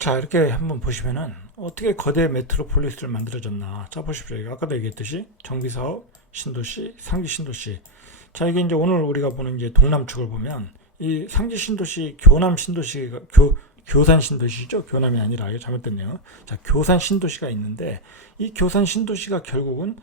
자, 이렇게 한번 보시면은 어떻게 거대 메트로폴리스를 만들어졌나. 자, 보십시오. 아까도 얘기했듯이 정비사업, 신도시, 상기 신도시. 자, 이게 이제 오늘 우리가 보는 이제 동남축을 보면 이 상기 신도시, 교남 신도시가 교산 신도시죠. 교남이 아니라 이게 잘못됐네요. 자, 교산 신도시가 있는데 이 교산 신도시가 결국은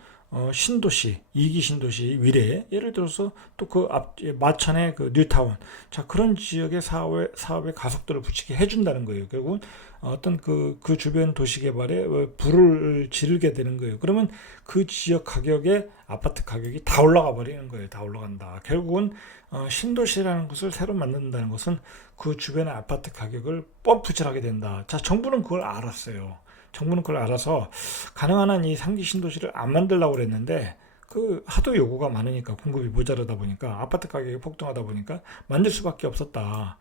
신도시, 이기 신도시 위례, 예를 들어서 또 그 앞, 마천의 그 뉴타운, 자, 그런 지역의 사업에 가속도를 붙이게 해준다는 거예요. 결국은 어떤 그 주변 도시 개발에 불을 지르게 되는 거예요. 그러면 그 지역 가격의 아파트 가격이 다 올라가 버리는 거예요. 다 올라간다. 결국은 신도시라는 것을 새로 만든다는 것은 그 주변의 아파트 가격을 펌프질하게 된다. 자, 정부는 그걸 알았어요. 정부는 그걸 알아서 가능한 한 이 상기 신도시를 안 만들려고 그랬는데 그 하도 요구가 많으니까 공급이 모자라다 보니까 아파트 가격이 폭등하다 보니까 만들 수밖에 없었다.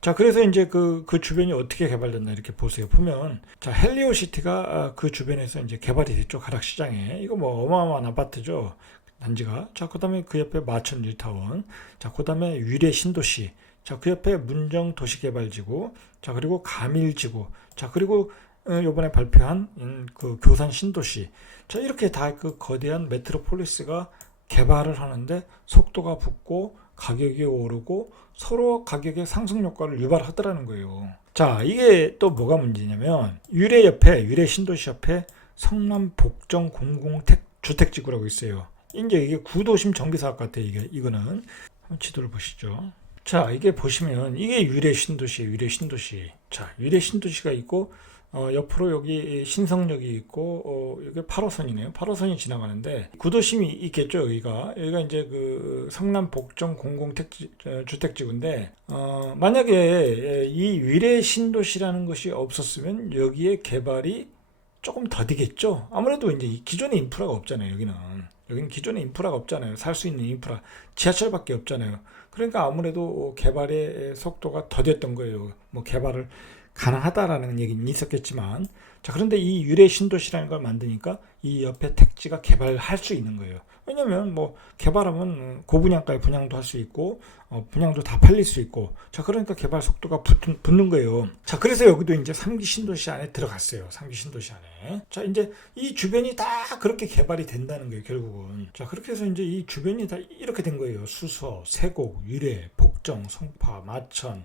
자, 그래서 이제 그 주변이 어떻게 개발됐나 이렇게 보세요. 보면 자, 헬리오시티가 그 주변에서 이제 개발이 됐죠. 가락시장에. 이거 뭐 어마어마한 아파트죠. 단지가. 자, 그다음에 그 옆에 마천 뉴타운. 자, 그다음에 위례 신도시. 자, 그 옆에 문정 도시개발지구. 자, 그리고 가밀지구. 자, 그리고 요번에 발표한 그 교산 신도시. 자, 이렇게 다 그 거대한 메트로폴리스가 개발을 하는데 속도가 붙고 가격이 오르고 서로 가격의 상승 효과를 유발하더라는 거예요. 자, 이게 또 뭐가 문제냐면 위례 신도시 옆에 성남 복정 공공주택지구라고 있어요. 이제 이게 구도심 정비사업 같아요. 이거는 한번 지도를 보시죠. 자, 이게 보시면 이게 위례 신도시. 자, 위례 신도시가 있고 옆으로 여기 신성역이 있고 여기 8호선이네요. 8호선이 지나가는데 구도심이 있겠죠. 여기가 이제 그 성남 복정 공공주택지구인데 만약에 이 위례 신도시라는 것이 없었으면 여기에 개발이 조금 더디겠죠. 아무래도 이제 기존의 인프라가 없잖아요. 여기는 기존의 인프라가 없잖아요. 살 수 있는 인프라, 지하철밖에 없잖아요. 그러니까 아무래도 개발의 속도가 더뎠던 거예요. 뭐 개발을 가능하다라는 얘기는 있었겠지만, 자, 그런데 이 유래 신도시라는 걸 만드니까 이 옆에 택지가 개발할 수 있는 거예요. 왜냐면 뭐 개발하면 고분양가에 분양도 할 수 있고 분양도 다 팔릴 수 있고, 자, 그러니까 개발 속도가 붙는 거예요. 자, 그래서 여기도 이제 3기 신도시 안에 들어갔어요. 3기 신도시 안에. 자, 이제 이 주변이 다 그렇게 개발이 된다는 거예요. 결국은. 자, 그렇게 해서 이제 이 주변이 다 이렇게 된 거예요. 수서, 세곡, 유래, 복정, 성파, 마천,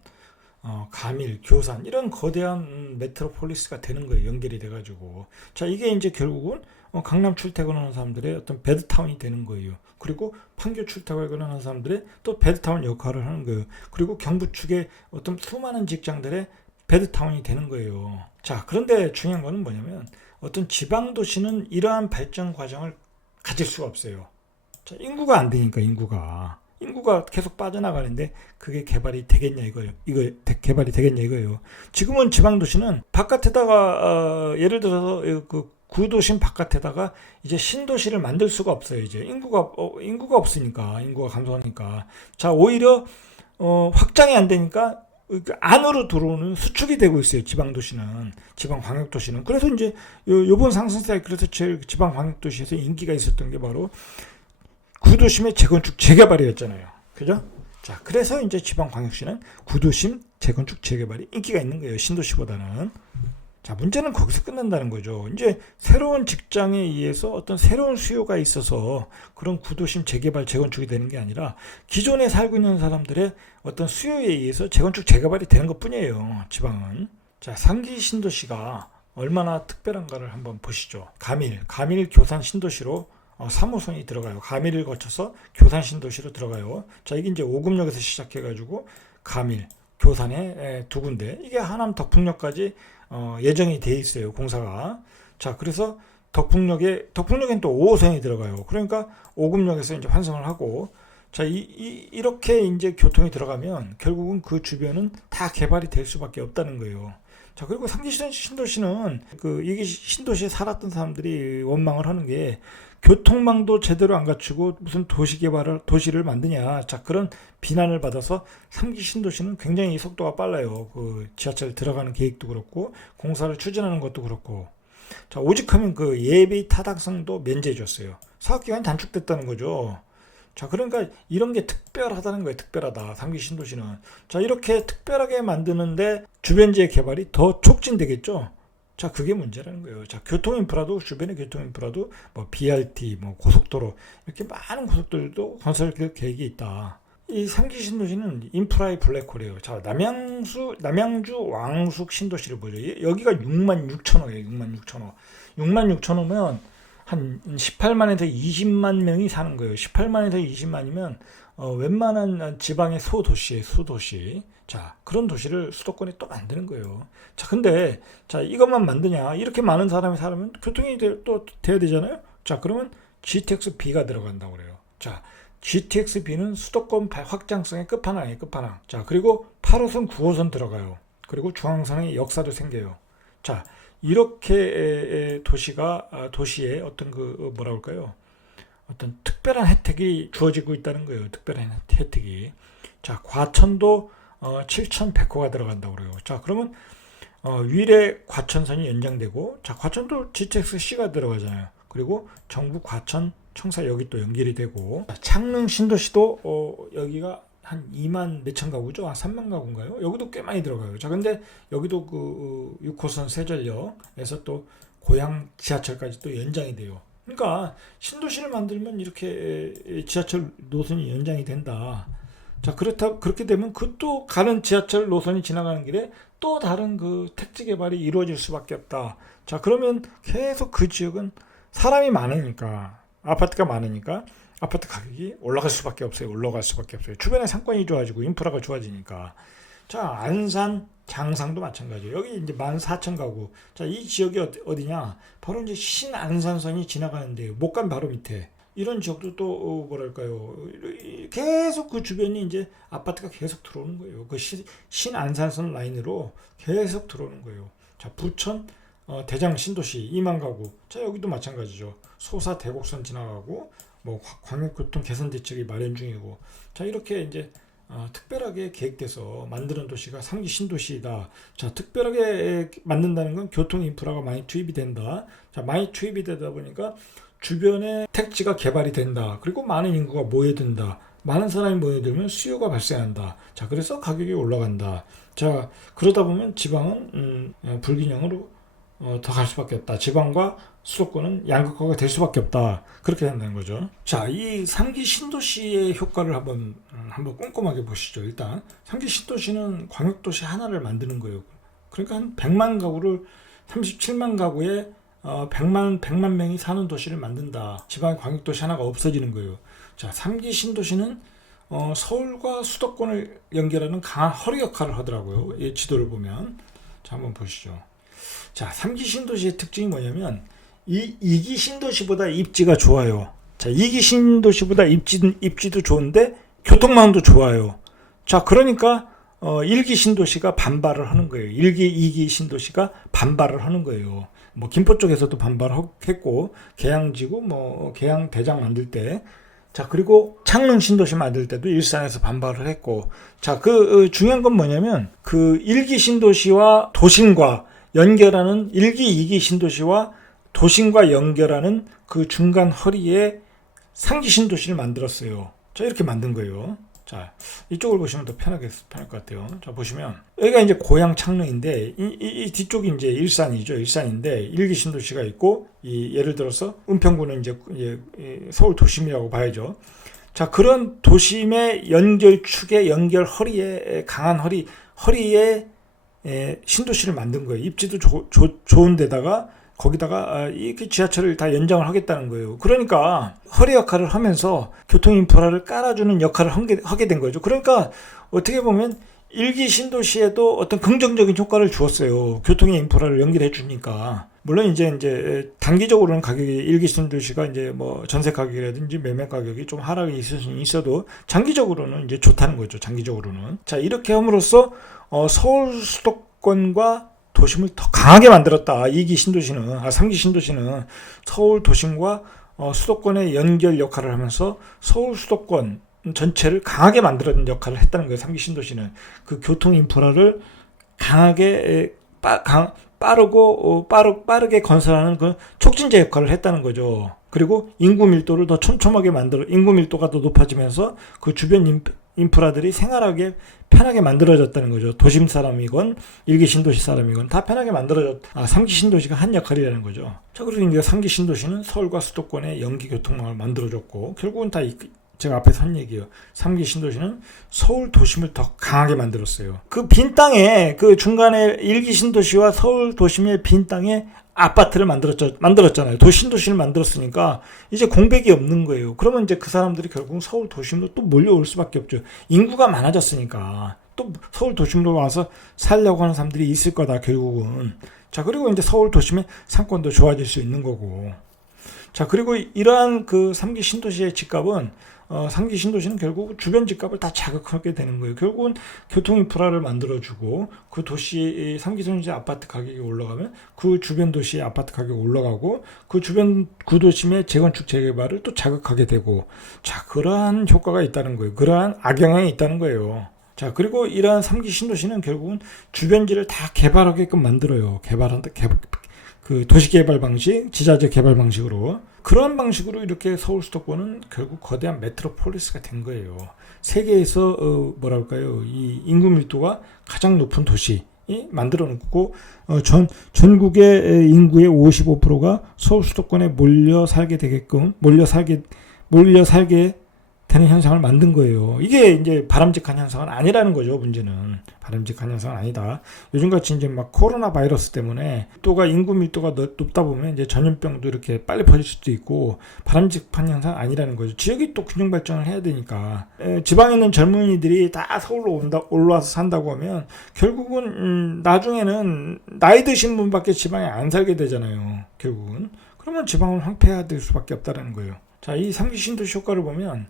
가밀, 교산, 이런 거대한 메트로폴리스가 되는 거예요. 연결이 돼가지고. 자, 이게 이제 결국은 강남 출퇴근하는 사람들의 어떤 베드타운이 되는 거예요. 그리고 판교 출퇴근하는 사람들의 또 베드타운 역할을 하는 거예요. 그리고 경부 축의 어떤 수많은 직장들의 베드타운이 되는 거예요. 자, 그런데 중요한 거는 뭐냐면 어떤 지방 도시는 이러한 발전 과정을 가질 수가 없어요. 자, 인구가 안 되니까 인구가 계속 빠져나가는데 그게 개발이 되겠냐 이거예요. 개발이 되겠냐 이거예요. 지금은 지방 도시는 바깥에다가 예를 들어서 그 구도심 바깥에다가 이제 신도시를 만들 수가 없어요. 이제 인구가 없으니까, 인구가 감소하니까. 자, 오히려 확장이 안 되니까 안으로 들어오는 수축이 되고 있어요. 지방 도시는, 지방 광역 도시는. 그래서 이제 요번 상승세에 그래서 제일 지방 광역 도시에서 인기가 있었던 게 바로 구도심의 재건축 재개발이었잖아요. 그죠? 자, 그래서 이제 지방광역시는 구도심 재건축 재개발이 인기가 있는 거예요. 신도시보다는. 자, 문제는 거기서 끝난다는 거죠. 이제 새로운 직장에 의해서 어떤 새로운 수요가 있어서 그런 구도심 재개발 재건축이 되는 게 아니라 기존에 살고 있는 사람들의 어떤 수요에 의해서 재건축 재개발이 되는 것 뿐이에요. 지방은. 자, 상기 신도시가 얼마나 특별한가를 한번 보시죠. 가밀 교산 신도시로 3호선이 들어가요. 가밀을 거쳐서 교산 신도시로 들어가요. 자, 이게 이제 오금역에서 시작해가지고 가밀, 교산에 두 군데. 이게 하남 덕풍역까지 예정이 돼 있어요. 공사가. 자, 그래서 덕풍역엔 또 5호선이 들어가요. 그러니까 오금역에서 이제 환승을 하고, 자, 이렇게 이제 교통이 들어가면 결국은 그 주변은 다 개발이 될 수밖에 없다는 거예요. 자, 그리고 상기 신도시는 이게 신도시에 살았던 사람들이 원망을 하는 게 교통망도 제대로 안 갖추고 무슨 도시를 만드냐. 자, 그런 비난을 받아서 3기 신도시는 굉장히 속도가 빨라요. 그 지하철 들어가는 계획도 그렇고 공사를 추진하는 것도 그렇고. 자, 오직하면 그 예비 타당성도 면제해 줬어요. 사업 기간이 단축됐다는 거죠. 자, 그러니까 이런 게 특별하다는 거예요. 특별하다. 3기 신도시는. 자, 이렇게 특별하게 만드는데 주변지의 개발이 더 촉진되겠죠. 자, 그게 문제라는 거예요. 자, 교통 인프라도, 주변의 교통 인프라도 뭐 BRT, 뭐 고속도로, 이렇게 많은 고속도로도 건설 계획이 있다. 이 3기 신도시는 인프라의 블랙홀이에요. 자, 남양주 왕숙 신도시를 보죠. 여기가 6만 6천 호예요. 6만 6천 호. 6만 6천 호면 한 18만에서 20만 명이 사는 거예요. 18만에서 20만이면 웬만한 지방의 소도시에 소도시. 자, 그런 도시를 수도권에 또 만드는 거예요. 자, 근데 자, 이것만 만드냐? 이렇게 많은 사람이 살면 교통이 또 돼야 되잖아요. 자, 그러면 GTX-B가 들어간다고 그래요. 자, GTX-B는 수도권 확장성의 끝판왕이에요. 끝판왕. 자, 그리고 8호선, 9호선 들어가요. 그리고 중앙선의 역사도 생겨요. 자, 이렇게 도시에 어떤 뭐라 할까요? 어떤 특별한 혜택이 주어지고 있다는 거예요. 특별한 혜택이. 자, 과천도 7,100호가 들어간다고 그래요. 자, 그러면 위례 과천선이 연장되고, 자, 과천도 GTX-C가 들어가잖아요. 그리고 정부 과천 청사 여기 또 연결이 되고, 자, 창릉 신도시도 여기가 한 2만 몇천 가구죠? 한 3만 가구인가요? 여기도 꽤 많이 들어가요. 자, 근데 여기도 6호선 세전역에서 또 고양 지하철까지 또 연장이 돼요. 그러니까 신도시를 만들면 이렇게 지하철 노선이 연장이 된다. 자, 그렇게 되면 그 또 가는 지하철 노선이 지나가는 길에 또 다른 택지 개발이 이루어질 수밖에 없다. 자, 그러면 계속 그 지역은 사람이 많으니까, 아파트가 많으니까 아파트 가격이 올라갈 수밖에 없어요. 올라갈 수밖에 없어요. 주변에 상권이 좋아지고 인프라가 좋아지니까. 자, 안산, 장상도 마찬가지예요. 여기 이제 14,000가구. 자, 이 지역이 어디냐? 바로 이제 신안산선이 지나가는데요. 목감 바로 밑에. 이런 지역도 또 뭐랄까요? 계속 그 주변이 이제 아파트가 계속 들어오는 거예요. 그 신안산선 라인으로 계속 들어오는 거예요. 자, 부천 대장 신도시 2만 가구. 자, 여기도 마찬가지죠. 소사 대곡선 지나가고 뭐 광역교통 개선 대책이 마련 중이고. 자, 이렇게 이제 특별하게 계획돼서 만드는 도시가 3기 신도시이다. 자, 특별하게 만든다는 건 교통 인프라가 많이 투입이 된다. 자, 많이 투입이 되다 보니까 주변에 택지가 개발이 된다. 그리고 많은 인구가 모여든다. 많은 사람이 모여들면 수요가 발생한다. 자, 그래서 가격이 올라간다. 자, 그러다 보면 지방은 불균형으로 더 갈 수밖에 없다. 지방과 수도권은 양극화가 될 수밖에 없다. 그렇게 된다는 거죠. 자, 이 3기 신도시의 효과를 한번 꼼꼼하게 보시죠. 일단 3기 신도시는 광역도시 하나를 만드는 거예요. 그러니까 한 100만 가구를 37만 가구에 100만 명이 사는 도시를 만든다. 지방의 광역도시 하나가 없어지는 거예요. 자, 3기 신도시는 서울과 수도권을 연결하는 강한 허리 역할을 하더라고요. 이 지도를 보면. 자, 한번 보시죠. 자, 3기 신도시의 특징이 뭐냐면 2기 신도시보다 입지가 좋아요. 자, 2기 신도시보다 입지도 좋은데 교통망도 좋아요. 자, 그러니까 1기 신도시가 반발을 하는 거예요. 1기, 2기 신도시가 반발을 하는 거예요. 뭐 김포 쪽에서도 반발했고, 계양지구 계양 대장 만들 때, 자, 그리고 창릉 신도시 만들 때도 일산에서 반발을 했고, 자, 중요한 건 뭐냐면 1기 신도시와 도심과 연결하는 1기, 2기 신도시와 도심과 연결하는 그 중간 허리에 3기 신도시를 만들었어요. 자, 이렇게 만든 거예요. 자, 이쪽을 보시면 더 편할 것 같아요. 자, 보시면 여기가 이제 고양 창릉인데 이 뒤쪽이 이제 일산이죠. 일산인데 1기 신도시가 있고, 예를 들어서 은평구는 이제 서울 도심이라고 봐야죠. 자, 그런 도심의 연결축의 연결 허리에 강한 허리에 신도시를 만든 거예요. 입지도 좋은 데다가 거기다가 이렇게 지하철을 다 연장을 하겠다는 거예요. 그러니까 허리 역할을 하면서 교통 인프라를 깔아주는 역할을 하게 된 거죠. 그러니까 어떻게 보면 1기 신도시에도 어떤 긍정적인 효과를 주었어요. 교통의 인프라를 연결해 주니까. 물론 이제 단기적으로는 가격이 1기 신도시가 이제 뭐 전세 가격이라든지 매매 가격이 좀 하락이 있어도 장기적으로는 이제 좋다는 거죠. 장기적으로는. 자, 이렇게 함으로써 서울 수도권과 도심을 더 강하게 만들었다. 2기 신도시는, 3기 신도시는 서울 도심과 수도권의 연결 역할을 하면서 서울 수도권 전체를 강하게 만들어낸 역할을 했다는 거예요. 3기 신도시는 그 교통 인프라를 강하게 빠르게 건설하는 그 촉진제 역할을 했다는 거죠. 그리고 인구 밀도를 더 촘촘하게 만들어, 인구 밀도가 더 높아지면서 그 주변 인프라들이 생활하기 편하게 만들어졌다는 거죠. 도심 사람이건 일기 신도시 사람이건 다 편하게 만들어졌. 3기 신도시가 한 역할이라는 거죠. 자, 그리고 이제 3기 신도시는 서울과 수도권의 연기 교통망을 만들어줬고, 결국은 다 제가 앞에서 한 얘기예요. 3기 신도시는 서울 도심을 더 강하게 만들었어요. 그 빈 땅에, 그 중간에 1기 신도시와 서울 도심의 빈 땅에 아파트를 만들었잖아요. 신도시를 만들었으니까 이제 공백이 없는 거예요. 그러면 이제 그 사람들이 결국 서울 도심으로 또 몰려올 수밖에 없죠. 인구가 많아졌으니까 또 서울 도심으로 와서 살려고 하는 사람들이 있을 거다, 결국은. 자, 그리고 이제 서울 도심의 상권도 좋아질 수 있는 거고. 자, 그리고 이러한 그 3기 신도시의 집값은 3기 신도시는 결국 주변 집값을 다 자극하게 되는 거예요. 결국은 교통 인프라를 만들어주고 그 도시 3기 신도시 아파트 가격이 올라가면 그 주변 도시의 아파트 가격이 올라가고 그 주변 구도심의 재건축 재개발을 또 자극하게 되고, 자, 그러한 효과가 있다는 거예요. 그러한 악영향이 있다는 거예요. 자, 그리고 이러한 3기 신도시는 결국은 주변지를 다 개발하게끔 만들어요. 그 도시개발 방식, 지자체 개발 방식으로. 그러한 방식으로 이렇게 서울 수도권은 결국 거대한 메트로폴리스가 된 거예요. 세계에서 이 인구 밀도가 가장 높은 도시 만들어 놓고 전국의 인구의 55%가 서울 수도권에 몰려 살게 되는 현상을 만든 거예요. 이게 이제 바람직한 현상은 아니라는 거죠. 문제는 바람직한 현상은 아니다. 요즘같이 이제 막 코로나 바이러스 때문에 인구 밀도가 높다 보면 이제 전염병도 이렇게 빨리 퍼질 수도 있고 바람직한 현상은 아니라는 거죠. 지역이 또 균형 발전을 해야 되니까. 지방에 있는 젊은이들이 다 서울로 올라와서 산다고 하면 결국은 나중에는 나이 드신 분밖에 지방에 안 살게 되잖아요. 결국은. 그러면 지방을 황폐해야 될 수밖에 없다는 거예요. 자, 이 3기 신도시 효과를 보면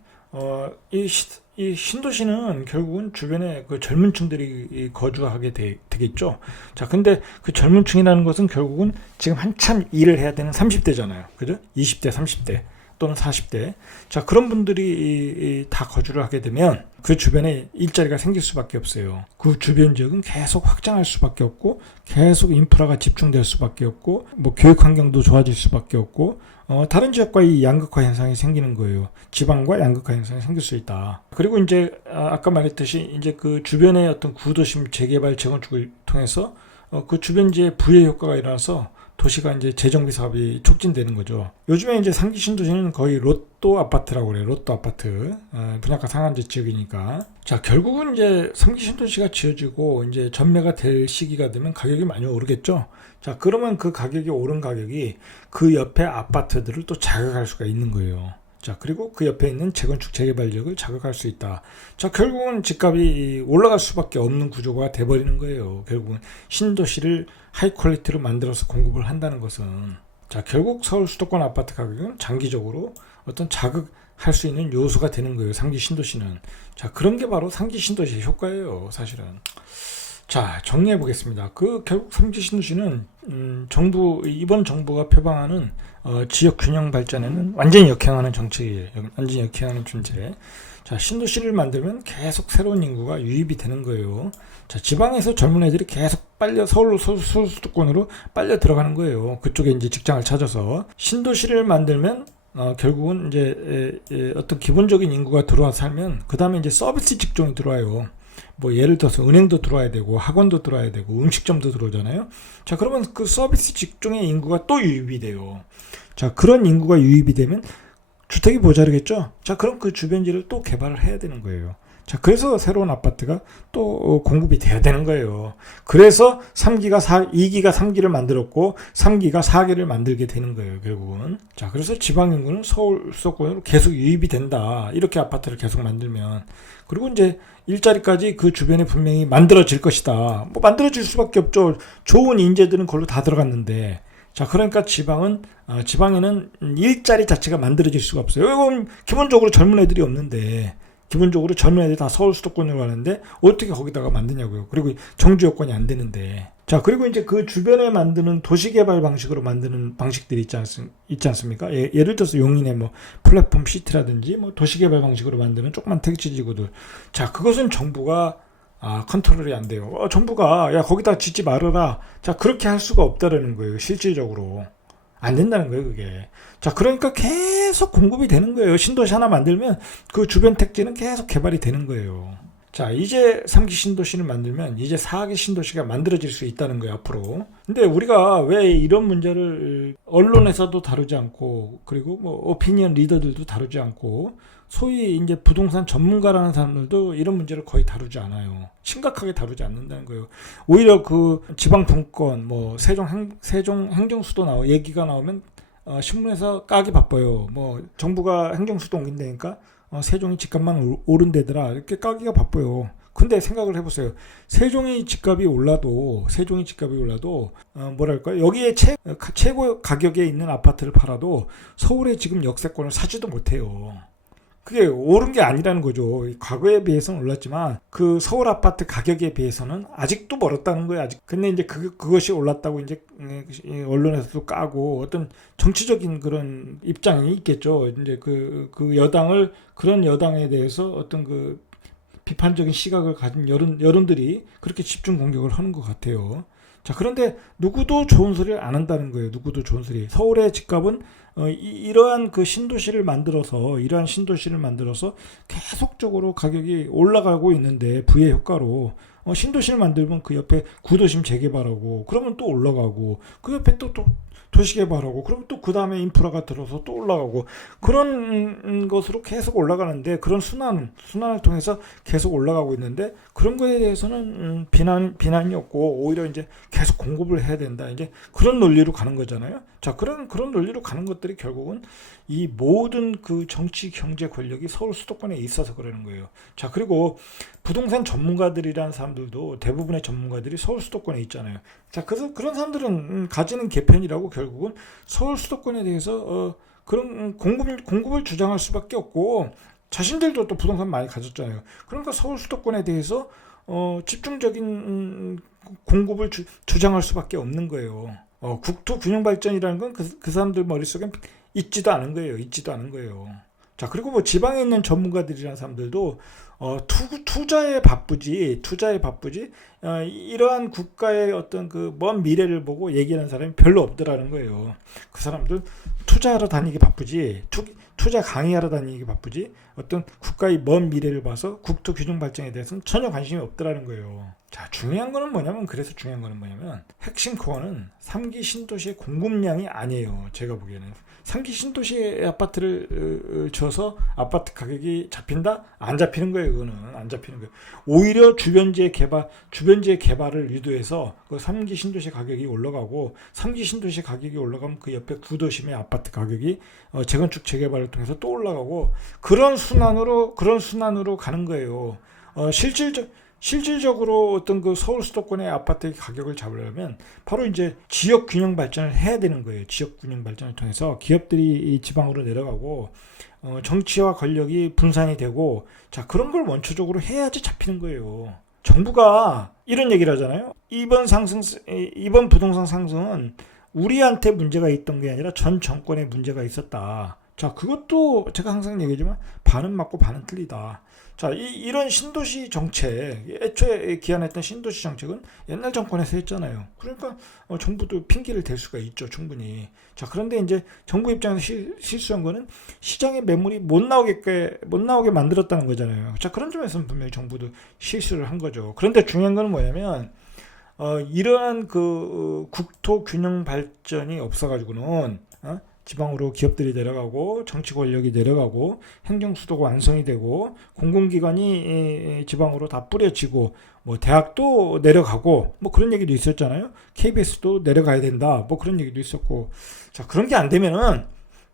이 신도시는 결국은 주변에 그 젊은 층들이 거주하게 되겠죠. 자, 근데 그 젊은 층이라는 것은 결국은 지금 한참 일을 해야 되는 30대잖아요. 그죠? 20대, 30대 또는 40대. 자, 그런 분들이 다 거주를 하게 되면 그 주변에 일자리가 생길 수밖에 없어요. 그 주변 지역은 계속 확장할 수밖에 없고, 계속 인프라가 집중될 수밖에 없고, 뭐 교육 환경도 좋아질 수밖에 없고, 다른 지역과 이 양극화 현상이 생기는 거예요. 지방과 양극화 현상이 생길 수 있다. 그리고 이제 아까 말했듯이 이제 그 주변의 어떤 구도심 재개발 재건축을 통해서 그 주변지에 부의 효과가 일어나서 도시가 이제 재정비 사업이 촉진되는 거죠. 요즘에 이제 3기 신도시는 거의 로또 아파트라고 그래요. 로또 아파트. 분양가 상한제 지역이니까. 자, 결국은 이제 3기 신도시가 지어지고 이제 전매가 될 시기가 되면 가격이 많이 오르겠죠. 자, 그러면 그 가격이 오른 가격이 그 옆에 아파트들을 또 자극할 수가 있는 거예요. 자, 그리고 그 옆에 있는 재건축 재개발 지역을 자극할 수 있다. 자, 결국은 집값이 올라갈 수밖에 없는 구조가 돼버리는 거예요. 결국은 신도시를 하이 퀄리티로 만들어서 공급을 한다는 것은, 자, 결국 서울 수도권 아파트 가격은 장기적으로 어떤 자극할 수 있는 요소가 되는 거예요. 3기 신도시는. 자, 그런 게 바로 3기 신도시의 효과예요, 사실은. 자, 정리해 보겠습니다. 결국 3기 신도시는 이번 정부가 표방하는 지역 균형 발전에는 완전히 역행하는 정책이에요. 완전히 역행하는 존재. 자, 신도시를 만들면 계속 새로운 인구가 유입이 되는 거예요. 자, 지방에서 젊은 애들이 계속 서울 수도권으로 빨려 들어가는 거예요. 그쪽에 이제 직장을 찾아서. 신도시를 만들면 결국은 이제 어떤 기본적인 인구가 들어와 살면 그 다음에 이제 서비스 직종이 들어와요. 뭐 예를 들어서 은행도 들어와야 되고 학원도 들어와야 되고 음식점도 들어오잖아요. 자, 그러면 그 서비스 직종의 인구가 또 유입이 돼요. 자, 그런 인구가 유입이 되면 주택이 모자르겠죠. 자, 그럼 그 주변지를 또 개발을 해야 되는 거예요. 자, 그래서 새로운 아파트가 또 공급이 돼야 되는 거예요. 그래서 2기가 3기를 만들었고 3기가 4기를 만들게 되는 거예요, 결국은. 자, 그래서 지방인구는 서울 수도권으로 계속 유입이 된다. 이렇게 아파트를 계속 만들면. 그리고 이제 일자리까지 그 주변에 분명히 만들어질 것이다. 뭐 만들어질 수밖에 없죠. 좋은 인재들은 그걸로 다 들어갔는데. 자, 그러니까 지방에는 일자리 자체가 만들어질 수가 없어요. 이건 기본적으로 젊은 애들이 없는데, 기본적으로 젊은 애들이 다 서울 수도권으로 가는데 어떻게 거기다가 만드냐고요. 그리고 정주 여건이 안 되는데. 자, 그리고 이제 그 주변에 만드는 도시개발 방식으로 만드는 방식들이 있지 않습니까? 예를 들어서 용인의 뭐 플랫폼 시티라든지 뭐 도시개발 방식으로 만드는 조그만 택지지구들. 자, 그것은 정부가 컨트롤이 안 돼요. 정부가 야 거기다 짓지 말아라. 자, 그렇게 할 수가 없다라는 거예요. 실질적으로. 안 된다는 거예요, 그게. 자, 그러니까 계속 공급이 되는 거예요. 신도시 하나 만들면 그 주변 택지는 계속 개발이 되는 거예요. 자, 이제 3기 신도시를 만들면 이제 4기 신도시가 만들어질 수 있다는 거예요, 앞으로. 근데 우리가 왜 이런 문제를 언론에서도 다루지 않고, 그리고 뭐 오피니언 리더들도 다루지 않고, 소위 이제 부동산 전문가라는 사람들도 이런 문제를 거의 다루지 않아요. 심각하게 다루지 않는다는 거예요. 오히려 그 지방 분권, 뭐 세종 행정수도 얘기가 나오면 신문에서 까기 바빠요. 뭐 정부가 행정수도 옮긴다니까 세종이 집값만 오른대더라 이렇게 까기가 바빠요. 근데 생각을 해보세요. 세종이 집값이 올라도 뭐랄까 여기에 최고 가격에 있는 아파트를 팔아도 서울에 지금 역세권을 사지도 못해요. 그게 오른 게 아니라는 거죠. 과거에 비해서는 올랐지만 그 서울 아파트 가격에 비해서는 아직도 멀었다는 거예요. 아직. 근데 이제 그것이 올랐다고 이제 언론에서도 까고 어떤 정치적인 그런 입장이 있겠죠. 이제 그 그런 여당에 대해서 어떤 그 비판적인 시각을 가진 여론들이 그렇게 집중 공격을 하는 것 같아요. 자, 그런데 누구도 좋은 소리를 안 한다는 거예요. 누구도 좋은 소리. 서울의 집값은 이러한 신도시를 만들어서 계속적으로 가격이 올라가고 있는데 부의 효과로 신도시를 만들면 그 옆에 구도심 재개발하고 그러면 또 올라가고 그 옆에 또 도시개발하고 그러면 또 그 다음에 인프라가 들어서 또 올라가고 그런 것으로 계속 올라가는데 그런 순환을 통해서 계속 올라가고 있는데 그런 거에 대해서는 비난이 없고 오히려 이제 계속 공급을 해야 된다 이제 그런 논리로 가는 거잖아요. 자, 그런 논리로 가는 것들이 결국은 이 모든 그 정치 경제 권력이 서울 수도권에 있어서 그러는 거예요. 자, 그리고 부동산 전문가들이라는 사람들도 대부분의 전문가들이 서울 수도권에 있잖아요. 자, 그래서 그런 사람들은 가지는 개편이라고 결국은 서울 수도권에 대해서 그런 공급을 주장할 수밖에 없고 자신들도 또 부동산 많이 가졌잖아요. 그러니까 서울 수도권에 대해서 집중적인 공급을 주장할 수밖에 없는 거예요. 국토 균형 발전이라는 건 그 사람들 머릿속에 있지도 않은 거예요. 자, 그리고 뭐 지방에 있는 전문가들이라는 사람들도 투자에 바쁘지 이러한 국가의 어떤 그 먼 미래를 보고 얘기하는 사람이 별로 없더라는 거예요. 그 사람들 투자하러 다니기 바쁘지 투자 강의하러 다니기 바쁘지 어떤 국가의 먼 미래를 봐서 국토 균형 발전에 대해서는 전혀 관심이 없더라는 거예요. 자, 중요한 거는 뭐냐면 핵심 코어는 3기 신도시의 공급량이 아니에요. 제가 보기에는 3기 신도시의 아파트를 줘서 아파트 가격이 잡힌다? 안 잡히는 거예요. 그거는 안 잡히는 거예요. 오히려 주변지의 개발을 유도해서 그 3기 신도시 가격이 올라가고 3기 신도시 가격이 올라가면 그 옆에 구도심의 아파트 가격이 재건축 재개발을 통해서 또 올라가고 그런 순환으로 가는 거예요. 실질적으로 어떤 그 서울 수도권의 아파트 가격을 잡으려면 바로 이제 지역 균형 발전을 해야 되는 거예요. 지역 균형 발전을 통해서 기업들이 이 지방으로 내려가고 정치와 권력이 분산이 되고 자, 그런 걸 원초적으로 해야지 잡히는 거예요. 정부가 이런 얘기를 하잖아요. 이번 부동산 상승은 우리한테 문제가 있던 게 아니라 전 정권에 문제가 있었다. 자, 그것도 제가 항상 얘기하지만 반은 맞고 반은 틀리다. 자, 이런 신도시 정책, 애초에 기한했던 신도시 정책은 옛날 정권에서 했잖아요. 그러니까 정부도 핑계를 댈 수가 있죠, 충분히. 자, 그런데 이제 정부 입장에서 실수한 거는 시장에 매물이 못 나오게 만들었다는 거잖아요. 자, 그런 점에서는 분명히 정부도 실수를 한 거죠. 그런데 중요한 거는 뭐냐면 이러한 그 국토 균형 발전이 없어가지고는 지방으로 기업들이 내려가고 정치 권력이 내려가고 행정수도가 완성이 되고 공공기관이 지방으로 다 뿌려지고 뭐 대학도 내려가고 뭐 그런 얘기도 있었잖아요. KBS도 내려가야 된다 뭐 그런 얘기도 있었고 자, 그런 게 안 되면은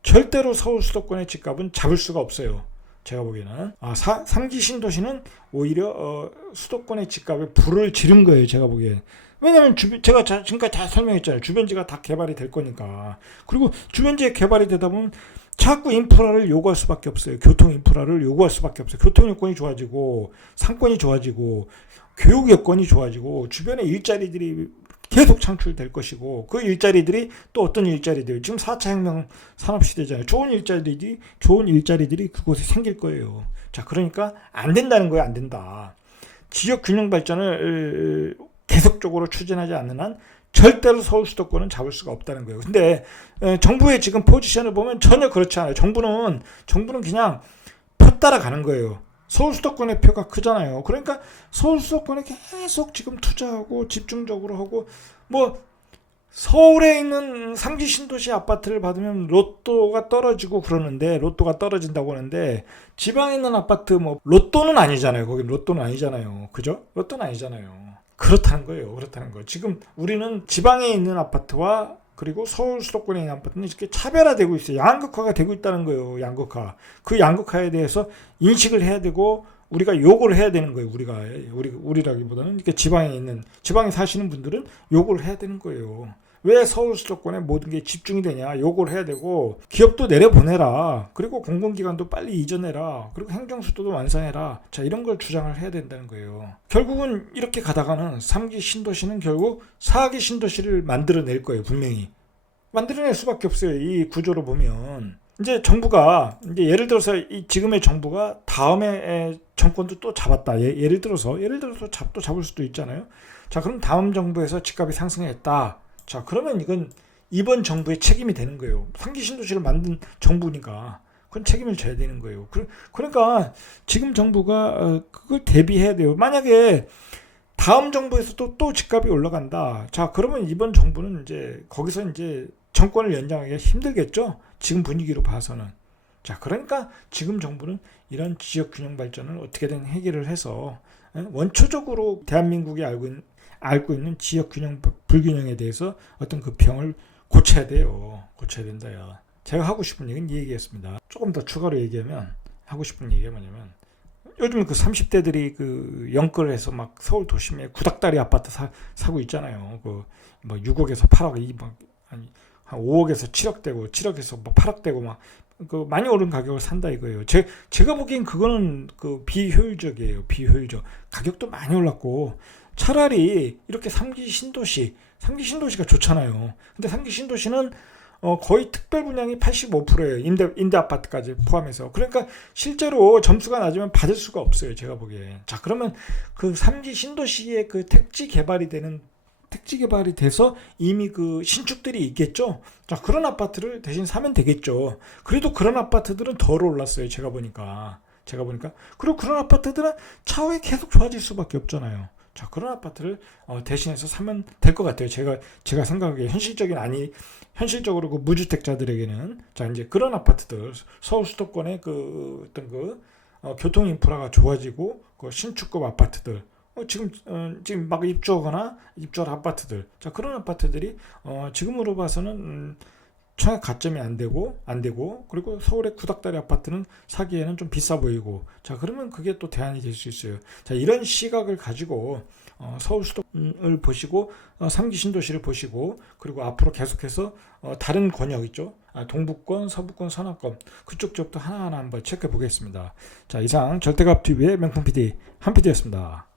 절대로 서울 수도권의 집값은 잡을 수가 없어요. 제가 보기에는 3기 신도시는 오히려 수도권의 집값에 불을 지른 거예요. 제가 보기엔. 왜냐면 제가 지금까지 다 설명했잖아요. 주변지가 다 개발이 될 거니까. 그리고 주변지에 개발이 되다 보면 자꾸 인프라를 요구할 수밖에 없어요. 교통 인프라를 요구할 수밖에 없어요. 교통 여건이 좋아지고 상권이 좋아지고 교육 여건이 좋아지고 주변에 일자리들이 계속 창출될 것이고 그 일자리들이 또 어떤 일자리들 지금 4차 혁명 산업시대잖아요. 좋은 일자리들이 그곳에 생길 거예요. 자, 그러니까 안 된다는 거예요. 안 된다. 지역 균형 발전을 계속적으로 추진하지 않는 한 절대로 서울 수도권은 잡을 수가 없다는 거예요. 근데 정부의 지금 포지션을 보면 전혀 그렇지 않아요. 정부는 그냥 표 따라가는 거예요. 서울 수도권의 표가 크잖아요. 그러니까 서울 수도권에 계속 지금 투자하고 집중적으로 하고, 뭐 서울에 있는 상지 신도시 아파트를 받으면 로또가 떨어지고 그러는데, 로또가 떨어진다고 하는데, 지방에 있는 아파트 뭐 로또는 아니잖아요. 거긴 로또는 아니잖아요. 그죠? 로또는 아니잖아요. 그렇다는 거예요. 그렇다는 거. 지금 우리는 지방에 있는 아파트와 그리고 서울 수도권에 있는 아파트는 이렇게 차별화되고 있어요. 양극화가 되고 있다는 거예요. 양극화. 그 양극화에 대해서 인식을 해야 되고 우리가 요구를 해야 되는 거예요. 우리라기보다는 이렇게 지방에 사시는 분들은 요구를 해야 되는 거예요. 왜 서울 수도권에 모든 게 집중이 되냐, 요구를 해야 되고, 기업도 내려보내라, 그리고 공공기관도 빨리 이전해라, 그리고 행정수도도 완성해라. 자, 이런 걸 주장을 해야 된다는 거예요. 결국은 이렇게 가다가는 3기 신도시는 결국 4기 신도시를 만들어낼 거예요. 분명히 만들어낼 수밖에 없어요. 이 구조로 보면 이제 정부가, 이제 예를 들어서 이 지금의 정부가 다음에 정권도 또 잡았다, 예를 들어서 또 잡을 수도 있잖아요. 자, 그럼 다음 정부에서 집값이 상승했다. 자, 그러면 이건 이번 정부의 책임이 되는 거예요. 상기 신도시를 만든 정부니까 그건 책임을 져야 되는 거예요. 그러니까 지금 정부가 그걸 대비해야 돼요. 만약에 다음 정부에서도 또 집값이 올라간다. 자, 그러면 이번 정부는 이제 거기서 이제 정권을 연장하기가 힘들겠죠. 지금 분위기로 봐서는. 자, 그러니까 지금 정부는 이런 지역 균형 발전을 어떻게든 해결을 해서 원초적으로 대한민국이 앓고 있는 지역 균형 불균형에 대해서 어떤 그 병을 고쳐야 돼요. 고쳐야 된다요. 제가 하고 싶은 얘기는 이 얘기였습니다. 조금 더 추가로 얘기하면, 하고 싶은 얘기가 뭐냐면, 요즘 그 30대들이 그 영끌을 해서 막 서울 도심에 구닥다리 아파트 사고 있잖아요. 그 뭐 6억에서 8억, 아니 한 5억에서 7억 되고 7억에서 뭐 8억 되고 막 그 많이 오른 가격을 산다 이거예요. 제가 보기엔 그거는 그 비효율적이에요. 비효율적. 가격도 많이 올랐고, 차라리 이렇게 3기 신도시가 좋잖아요. 근데 3기 신도시는 거의 특별 분양이 85%예요. 임대 아파트까지 포함해서. 그러니까 실제로 점수가 낮으면 받을 수가 없어요. 제가 보기에. 자, 그러면 그 3기 신도시의 그 택지 개발이 돼서 이미 그 신축들이 있겠죠. 자, 그런 아파트를 대신 사면 되겠죠. 그래도 그런 아파트들은 덜 올랐어요. 제가 보니까. 그리고 그런 아파트들은 차후에 계속 좋아질 수밖에 없잖아요. 자, 그런 아파트를 대신해서 사면 될 것 같아요. 제가 생각하기에 현실적으로 그 무주택자들에게는, 자, 이제 그런 아파트들, 서울 수도권의 그 어떤 교통 인프라가 좋아지고 그 신축급 아파트들, 지금 막 입주할 아파트들, 자, 그런 아파트들이 지금으로 봐서는 청약 가점이 안 되고 그리고 서울의 구닥다리 아파트는 사기에는 좀 비싸 보이고, 자, 그러면 그게 또 대안이 될 수 있어요. 자, 이런 시각을 가지고 서울 수도를 보시고 3기 신도시를 보시고, 그리고 앞으로 계속해서 다른 권역 있죠. 동부권, 서부권, 서남권 그쪽 지역도 하나하나 한번 체크해 보겠습니다. 자, 이상 절대값TV의 명품 PD 한 PD였습니다.